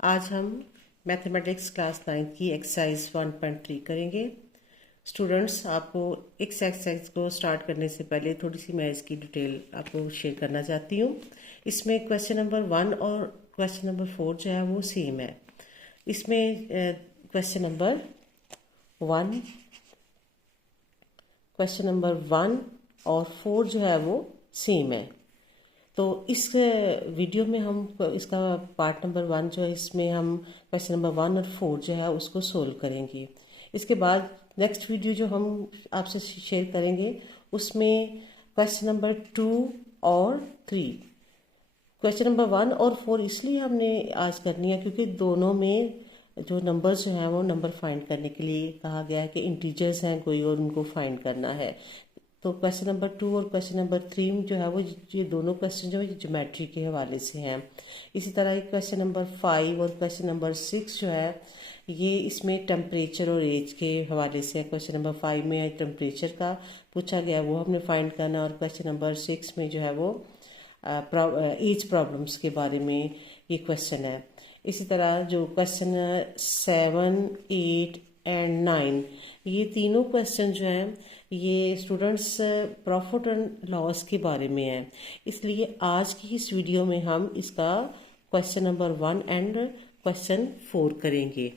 आज हम mathematics class 9 की एक्सरसाइज 1.3 करेंगे। स्टूडेंट्स, आपको इस एक्सरसाइज को स्टार्ट करने से पहले थोड़ी सी मैं इसकी डिटेल आपको शेयर करना चाहती हूँ। इसमें क्वेश्चन नंबर 1 और क्वेश्चन नंबर 4 जो है वो सेम है। इसमें क्वेश्चन नंबर 1 और 4 जो है वो सेम है। तो इस वीडियो में हम इसका पार्ट नंबर 1 जो है इसमें हम क्वेश्चन नंबर 1 और 4 जो है उसको सोल्व करेंगे। इसके बाद नेक्स्ट वीडियो जो हम आपसे शेयर करेंगे उसमें क्वेश्चन नंबर 2 और 3। क्वेश्चन नंबर 1 और 4 इसलिए हमने आज करनी है क्योंकि दोनों में जो नंबर्स जो हैं वो नंबर फाइंड करने के लिए कहा गया है कि इंटीजर्स हैं कोई और उनको फाइंड करना है। तो क्वेश्चन नंबर 2 और क्वेश्चन नंबर 3 जो है वो ये दोनों क्वेश्चन जो है ज्योमेट्री के हवाले से हैं। इसी तरह क्वेश्चन नंबर 5 और क्वेश्चन नंबर 6 जो है ये इसमें टेम्परेचर और एज के हवाले से है। क्वेश्चन नंबर 5 में टेम्परेचर का पूछा गया, वो हमने फाइंड करना, और क्वेश्चन नंबर 6 में जो है वो एज प्रॉब्लम्स के बारे में ये क्वेश्चन है। इसी तरह जो क्वेश्चन 7, 8 एंड 9 ये तीनों क्वेश्चन जो हैं ये स्टूडेंट्स प्रॉफिट एंड लॉस के बारे में है। इसलिए आज की इस वीडियो में हम इसका क्वेश्चन नंबर 1 एंड क्वेश्चन 4 करेंगे।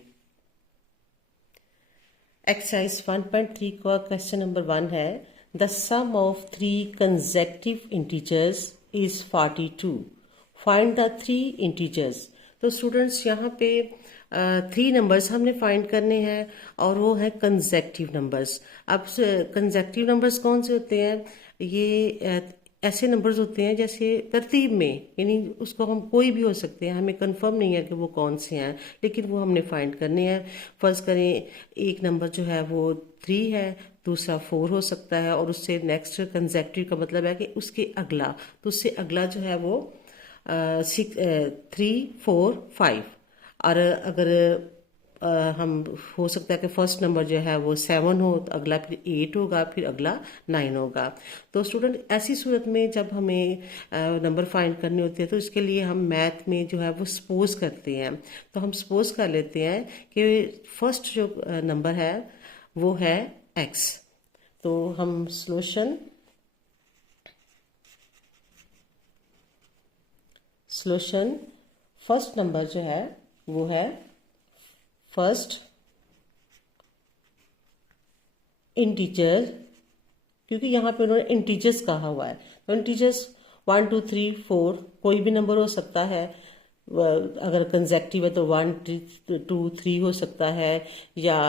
एक्सरसाइज 1.3 का क्वेश्चन नंबर 1 है, the sum of 3 consecutive integers is 42, find the 3 integers. तो स्टूडेंट्स यहाँ पे 3 नंबर्स हमने फाइंड करने हैं और वो है कंसेक्यूटिव नंबर्स। अब कंसेक्यूटिव नंबर्स कौन से होते हैं? ये ऐसे नंबर्स होते हैं जैसे तरतीब में, यानी उसको हम कोई भी हो सकते हैं, हमें कंफर्म नहीं है कि वो कौन से हैं, लेकिन वो हमने फाइंड करने हैं। फर्ज करें एक नंबर जो है वो 3 है, दूसरा 4 हो सकता है, और उससे नेक्स्ट कंसेक्यूटिव का मतलब है कि उसके अगला, तो उससे अगला जो है वो 3, 4, 5। और अगर हम हो सकता है कि फर्स्ट नंबर जो है वो 7 हो, तो अगला फिर 8 होगा, फिर अगला 9 होगा। तो स्टूडेंट ऐसी सूरत में जब हमें नंबर फाइंड करने होते हैं तो इसके लिए हम मैथ में जो है वो सपोज करते हैं। तो हम सपोज कर लेते हैं कि फर्स्ट जो नंबर है वो है x। तो हम सॉल्यूशन फर्स्ट नंबर जो है वो है फर्स्ट इंटीजर, क्योंकि यहाँ पे उन्होंने इंटीजर्स कहा हुआ है तो इंटीजर्स 1, 2, 3, 4 कोई भी नंबर हो सकता है। अगर कंसेक्यूटिव है तो 1, 2, 3 हो सकता है, या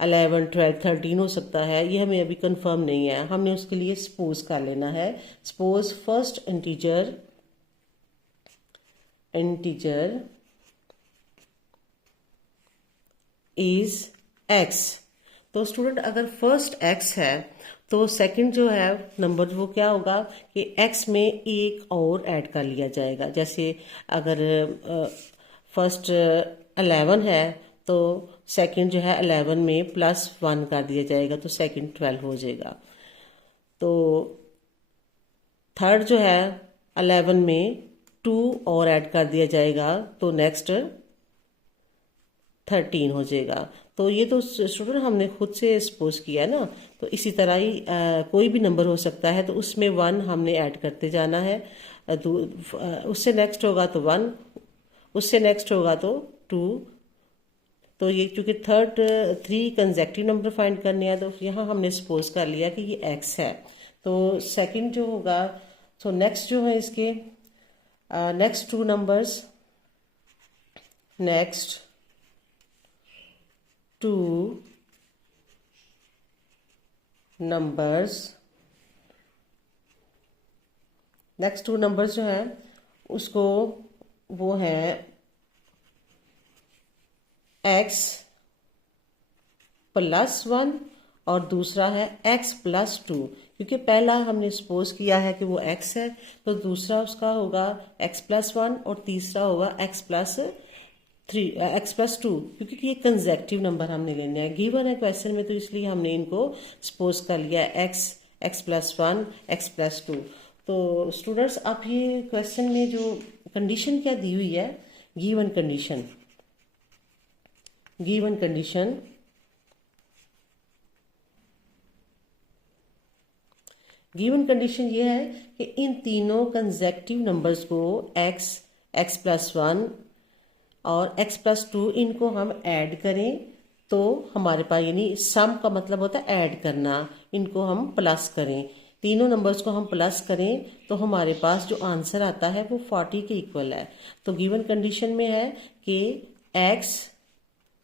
11, 12, 13 हो सकता है। ये हमें अभी कंफर्म नहीं है, हमने उसके लिए सपोज कर लेना है। Suppose first integer is x। तो स्टूडेंट अगर फर्स्ट x है तो सेकंड जो है नंबर वो क्या होगा कि x में एक और ऐड कर लिया जाएगा। जैसे अगर फर्स्ट 11 है तो सेकंड जो है 11 में +1 कर दिया जाएगा, तो सेकंड 12 हो जाएगा। तो थर्ड जो है 11 में 2 और ऐड कर दिया जाएगा, तो नेक्स्ट 13 हो जाएगा। तो ये तो स्टूडेंट हमने खुद से सपोज किया ना। तो इसी तरह ही कोई भी नंबर हो सकता है, तो उसमें 1 हमने ऐड करते जाना है। उससे नेक्स्ट होगा तो 1, उससे नेक्स्ट होगा तो 2। तो ये चूंकि 3 कंसेक्यूटिव नंबर फाइंड करने हैं, तो यहाँ हमने सपोज कर लिया कि ये x है। तो सेकंड जो होगा, तो नेक्स्ट जो है इसके नेक्स्ट 2 नंबर्स, नेक्स्ट 2 नंबर्स जो है उसको वो है x +1 और दूसरा है x +2। क्योंकि पहला हमने सपोज किया है कि वो x है, तो दूसरा उसका होगा x +1 और तीसरा होगा x +2, क्योंकि ये कंसेक्यूटिव नंबर हमने लेने हैं। गिवन है क्वेश्चन में, तो इसलिए हमने इनको सपोज कर लिया x +1 x +2। तो स्टूडेंट्स, आप ये क्वेश्चन में जो कंडीशन क्या दी हुई है given condition given condition given condition ये है कि इन तीनों कंसेक्टिव नंबर्स को x, x+1 और x+2 इनको हम ऐड करें तो हमारे पास, यानी सम का मतलब होता है ऐड करना, इनको हम प्लस करें, तीनों नंबर्स को हम प्लस करें तो हमारे पास जो आंसर आता है वो 40 के इक्वल है। तो गिवन कंडीशन में है कि x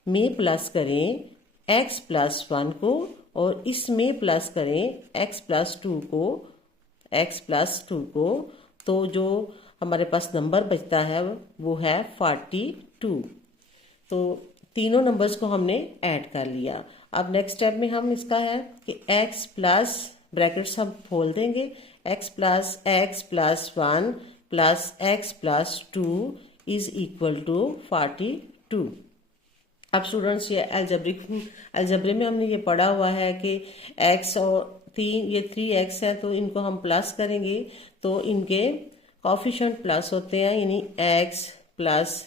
में प्लस करें x+1 को और इसमें प्लस करें x+2 को, तो जो हमारे पास नंबर बचता है वो है 42। तो तीनों नंबर्स को हमने ऐड कर लिया। अब नेक्स्ट स्टेप में हम इसका है कि x प्लस ब्रैकेट्स हम खोल देंगे, x+1 plus x+2 is equal to 42। अब स्टूडेंट्स ये अलजेब्रे में हमने ये पढ़ा हुआ है कि x और 3x है तो इनको हम प्लस करेंगे तो इनके कॉफिशेंट प्लस होते हैं, यानी x प्लस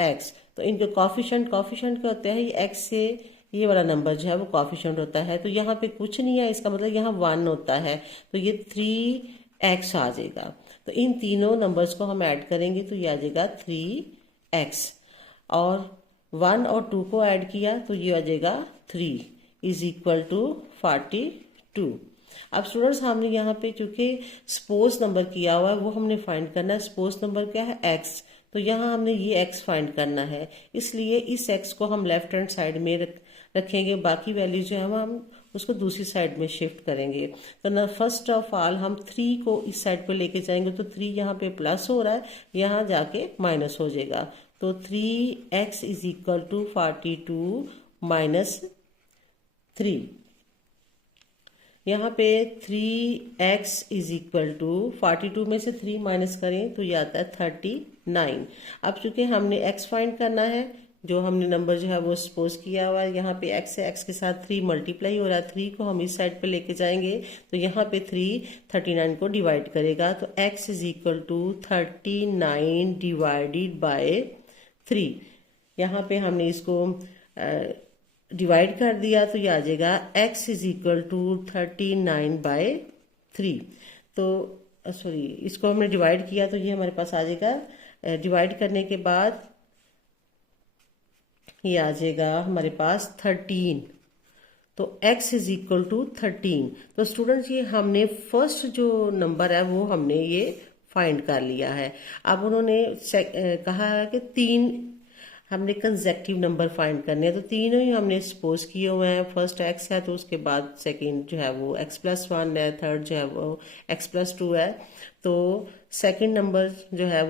x, तो इनके कॉफिशेंट क्या होते हैं, ये x से ये वाला नंबर जो है वो कॉफिशेंट होता है। तो यहाँ पे कुछ नहीं है, इसका मतलब यहाँ 1 होता है, तो ये 3x आ जाएगा। तो इन तीनों नंबर्स को हम ऐड करेंगे तो ये आ जाएगा 3x, और 1 और 2 को ऐड किया तो ये आ जाएगा 3 इज इक्वल टू 42। अब स्टूडेंट्स हमने यहाँ पे चूंकि सपोज नंबर किया हुआ है वो हमने फाइंड करना है। सपोज नंबर क्या है, x, तो यहाँ हमने ये x फाइंड करना है, इसलिए इस x को हम लेफ्ट हैंड साइड में रखेंगे, बाकी वैल्यू जो है हम उसको दूसरी साइड में शिफ्ट करेंगे। तो ना फर्स्ट ऑफ ऑल हम 3 को इस साइड पे लेके जाएंगे तो 3 यहाँ पे प्लस हो रहा है, यहाँ जाके माइनस हो जाएगा। तो 3x is equal to 42 minus 3। यहाँ पे 3x इज इक्वल टू 42 में से 3 माइनस करें तो ये आता है 39। अब चूंकि हमने x फाइंड करना है, जो हमने नंबर जो है वो सपोज किया हुआ है, यहाँ पे x से x के साथ 3 मल्टीप्लाई हो रहा है, 3 को हम इस साइड पे लेके जाएंगे तो यहाँ पे 3 39 को डिवाइड करेगा, तो x is equal to 39 divided by 3। यहाँ पे हमने इसको डिवाइड कर दिया तो ये आ जाएगा x is equal to 39 by 3। तो सॉरी, इसको हमने डिवाइड किया तो ये हमारे पास आ जाएगा। डिवाइड करने के बाद ये आ जाएगा हमारे पास 13, तो x इज इक्वल टू 13। तो स्टूडेंट्स ये हमने फर्स्ट जो नंबर है वो हमने ये फाइंड कर लिया है। अब उन्होंने कहा है कि 3 हमने कंसेक्टिव नंबर फाइंड करने हैं, तो तीनों ही हमने सपोज किए हुए हैं। फर्स्ट x है तो उसके बाद सेकंड जो है वो x+1 है, थर्ड जो है वो x+2 है। तो सेकंड नंबर जो है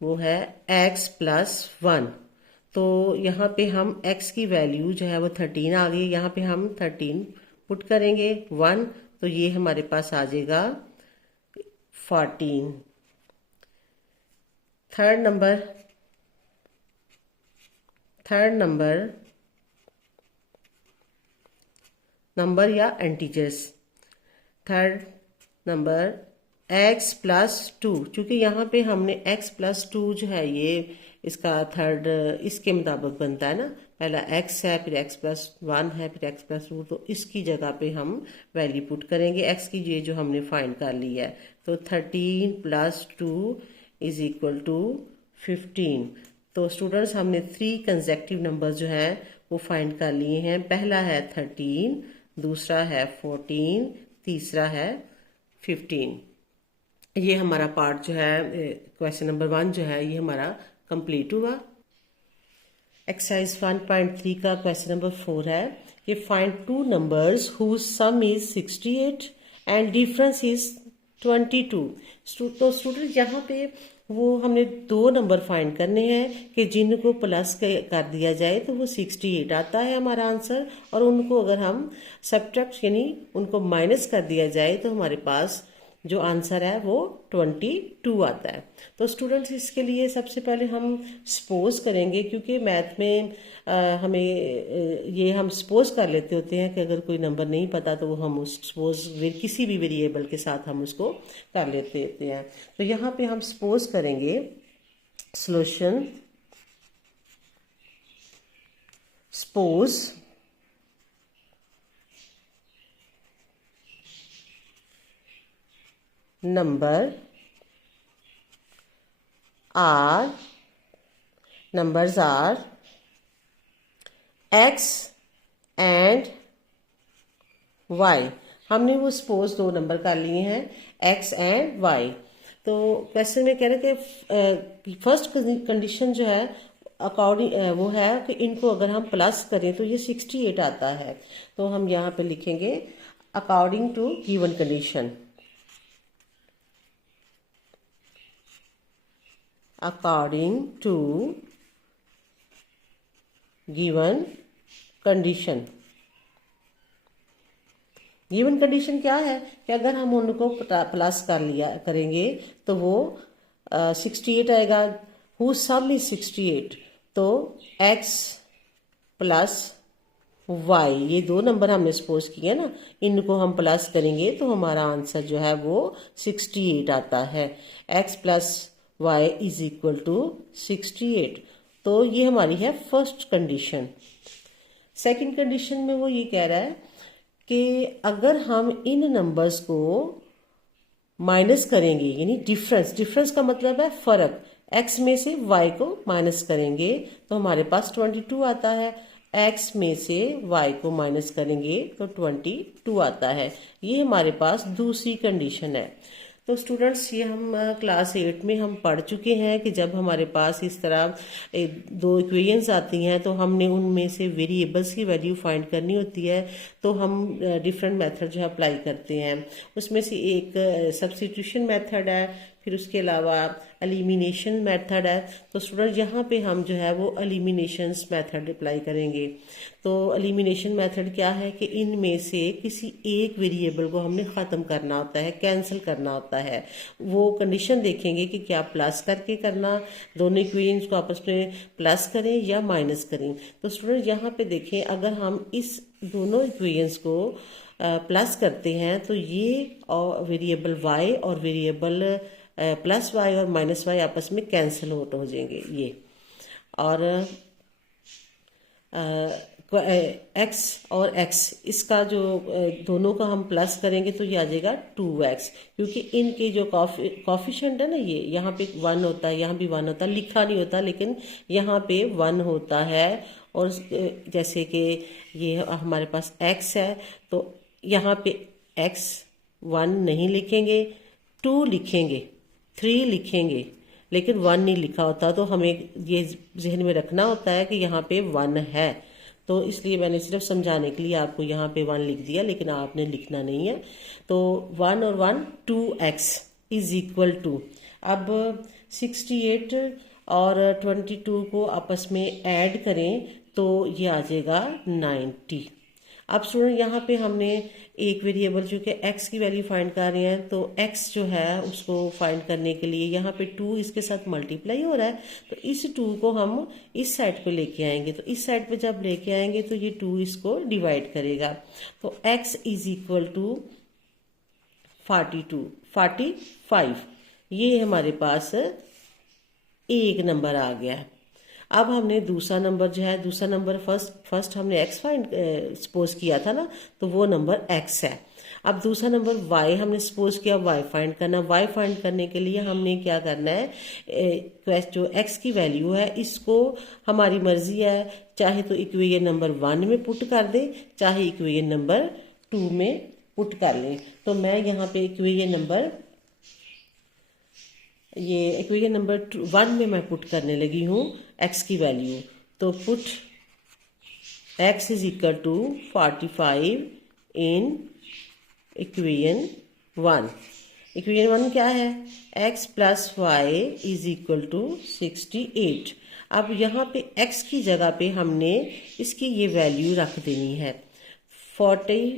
वो है x+1। तो यहाँ पे हम x की वैल्यू जो है वो 13 आ गई, यहाँ पे हम 13 पुट करेंगे 1, तो ये हमारे पास आ जाएगा 14। थर्ड नंबर या एंटीजर्स। थर्ड नंबर x+2, चूंकि यहाँ पे हमने x+2 जो है ये इसका थर्ड इसके मुताबिक बनता है ना, पहला x है फिर x+1 है फिर x+2, तो इसकी जगह पे हम वैल्यू पुट करेंगे x की, ये जो हमने फाइंड कर ली है। तो 13 + 2 इज इक्वल टू 15। तो स्टूडेंट्स हमने 3 कंसेक्टिव नंबर जो हैं वो फाइंड कर लिए हैं। पहला है 13, दूसरा है 14, तीसरा है 15। ये हमारा पार्ट जो है क्वेश्चन नंबर 1 जो है ये हमारा कंप्लीट हुआ। एक्सरसाइज 1.3 का क्वेश्चन नंबर 4 है कि find 2 numbers whose sum is 68 and difference is 22। तो स्टूडेंट यहाँ पे वो हमने 2 नंबर फाइंड करने हैं कि जिनको प्लस कर दिया जाए तो वो 68 आता है हमारा आंसर, और उनको अगर हम सब्ट्रैक्ट यानी उनको माइनस कर दिया जाए तो हमारे पास जो आंसर है वो 22 आता है। तो स्टूडेंट्स इसके लिए सबसे पहले हम सपोज करेंगे, क्योंकि मैथ में हमें ये हम सपोज कर लेते होते हैं कि अगर कोई नंबर नहीं पता तो वो हम उस सपोज किसी भी वेरिएबल के साथ हम उसको कर लेते होते हैं। तो यहाँ पे हम सपोज करेंगे solution suppose number are numbers are x and y। हमने वो सपोज दो नंबर कर लिए हैं x एंड y। तो क्वेश्चन में कह रहे कि फर्स्ट कंडीशन जो है अकॉर्डिंग वो है कि इनको अगर हम प्लस करें तो ये 68 आता है। तो हम यहाँ पे लिखेंगे according to given condition, according to given condition। Given condition क्या है कि अगर हम उनको प्लस कर लिया करेंगे तो वो 68 आएगा। हु सम इज 68, तो x प्लस y, ये दो नंबर हमने सपोज किए ना, इनको हम प्लस करेंगे तो हमारा आंसर जो है वो 68 आता है। x plus y is equal to 68। तो ये हमारी है फर्स्ट कंडीशन। सेकंड कंडीशन में वो ये कह रहा है कि अगर हम इन नंबर्स को माइनस करेंगे, यानी डिफरेंस का मतलब है फर्क, x में से y को माइनस करेंगे तो हमारे पास 22 आता है। x में से y को माइनस करेंगे तो 22 आता है। ये हमारे पास दूसरी कंडीशन है। तो स्टूडेंट्स ये हम क्लास 8 में हम पढ़ चुके हैं कि जब हमारे पास इस तरह दो इक्वेशंस आती हैं तो हमने उनमें से वेरिएबल्स की वैल्यू फाइंड करनी होती है। तो हम डिफरेंट मेथड जो है अप्लाई करते हैं। उसमें से एक सब्स्टिट्यूशन मेथड है, फिर उसके अलावा एलिमिनेशन मेथड है। तो स्टूडेंट यहाँ पे हम जो है वो एलिमिनेशन मेथड अप्लाई करेंगे। तो एलिमिनेशन मेथड क्या है कि इनमें से किसी एक वेरिएबल को हमने ख़त्म करना होता है, कैंसिल करना होता है। वो कंडीशन देखेंगे कि क्या प्लस करके करना, दोनों इक्वेशंस को आपस में प्लस करें या माइनस करें। तो स्टूडेंट यहाँ पे देखें, अगर हम इस दोनों इक्वेशंस को प्लस करते हैं तो ये वेरिएबल y और वेरिएबल प्लस y और माइनस y आपस में कैंसिल आउट हो जाएंगे ये। और x और x इसका जो दोनों का हम प्लस करेंगे तो ये आ जाएगा 2x, क्योंकि इनके जो कॉफिशिएंट है ना, ये यहाँ पे 1 होता है, यहाँ भी 1 होता है, लिखा नहीं होता लेकिन यहाँ पे 1 होता है। और जैसे कि ये हमारे पास x है तो यहाँ पे x 1 नहीं लिखेंगे, 2 लिखेंगे, 3 लिखेंगे, लेकिन 1 नहीं लिखा होता। तो हमें ये जहन में रखना होता है कि यहाँ पे 1 है। तो इसलिए मैंने सिर्फ समझाने के लिए आपको यहाँ पे 1 लिख दिया, लेकिन आपने लिखना नहीं है। तो 1 और 1 2x इज इक्वल टू, अब 68 और 22 को आपस में ऐड करें तो ये आ जाएगा 90। अब स्टूडेंट यहाँ पे हमने एक वेरिएबल जो कि x की वैल्यू फाइंड कर रहे हैं, तो x जो है उसको फाइंड करने के लिए यहाँ पे 2 इसके साथ मल्टीप्लाई हो रहा है, तो इस 2 को हम इस साइड पे लेके आएंगे। तो इस साइड पे जब लेके आएंगे तो ये 2 इसको डिवाइड करेगा। तो x इज इक्वल टू 45, ये हमारे पास एक नंबर आ गया। अब हमने दूसरा नंबर जो है, दूसरा नंबर फर्स्ट हमने x फाइंड सपोज किया था ना, तो वो नंबर x है। अब दूसरा नंबर y हमने सपोज किया, y फाइंड करना। y फाइंड करने के लिए हमने क्या करना है, जो x की वैल्यू है इसको हमारी मर्जी है, चाहे तो इक्वेशन नंबर 1 में पुट कर दें, चाहे इक्वेशन नंबर 2 में पुट कर लें। तो मैं यहाँ पे इक्वेशन नंबर 1 में मैं पुट करने लगी हूँ x की वैल्यू। तो put x is equal to 45 in equation 1। Equation 1 क्या है, x plus y is equal to 68। अब यहाँ पे x की जगह पे हमने इसकी ये वैल्यू रख देनी है 45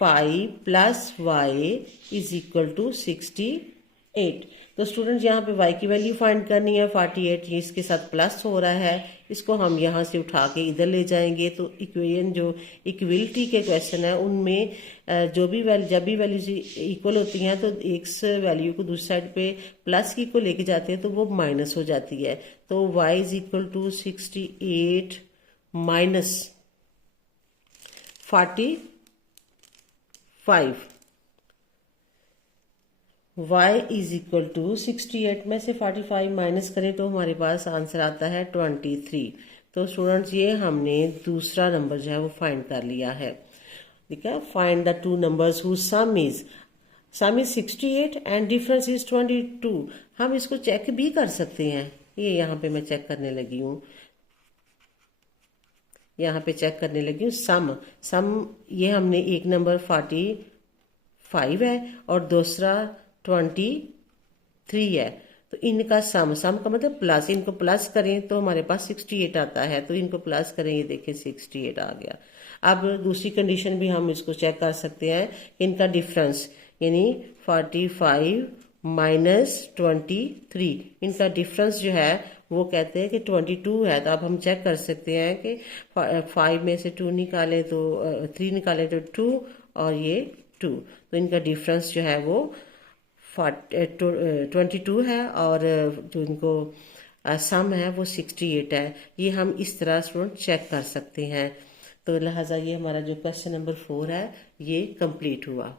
45 plus y is equal to 68। तो स्टूडेंट यहाँ पे y की वैल्यू फाइंड करनी है। 48 ये इसके साथ प्लस हो रहा है, इसको हम यहाँ से उठा के इधर ले जाएंगे। तो इक्वेशन जो इक्वलिटी के क्वेश्चन है उनमें जब भी वैल्यूज इक्वल होती हैं तो एक वैल्यू को दूसरी साइड पे प्लस की को लेके जाते हैं तो वो माइनस हो जाती है। तो y is equal to 68 minus 45। y is equal to 68 में से 45 माइनस करें तो हमारे पास आंसर आता है 23। तो स्टूडेंट्स ये हमने दूसरा नंबर जो है वो फाइंड कर लिया है। ठीक है, find the two numbers whose sum is 68 and difference is 22। हम इसको चेक भी कर सकते हैं। ये यहाँ पे मैं चेक करने लगी हूँ, यहाँ पे चेक करने लगी हूँ। सम ये हमने एक नंबर 45 है और दूसरा 23 है। तो इनका सम का मतलब प्लस, इनको प्लस करें तो हमारे पास 68 आता है। तो इनको प्लस करें, ये देखें 68 आ गया। अब दूसरी कंडीशन भी हम इसको चेक कर सकते हैं, इनका डिफरेंस यानी 45 माइनस 23, इनका डिफरेंस जो है वो कहते हैं कि 22 है। तो अब हम चेक कर सकते हैं कि 5 में से 2 निकालें तो 3 निकालें तो 2 और ये 2। तो इनका डिफरेंस जो है वो 22 है और जो इनको सम है वो 68 है। ये हम इस तरह स्टूडेंट चेक कर सकते हैं। तो लिहाजा ये हमारा जो क्वेश्चन नंबर 4 है ये कंप्लीट हुआ।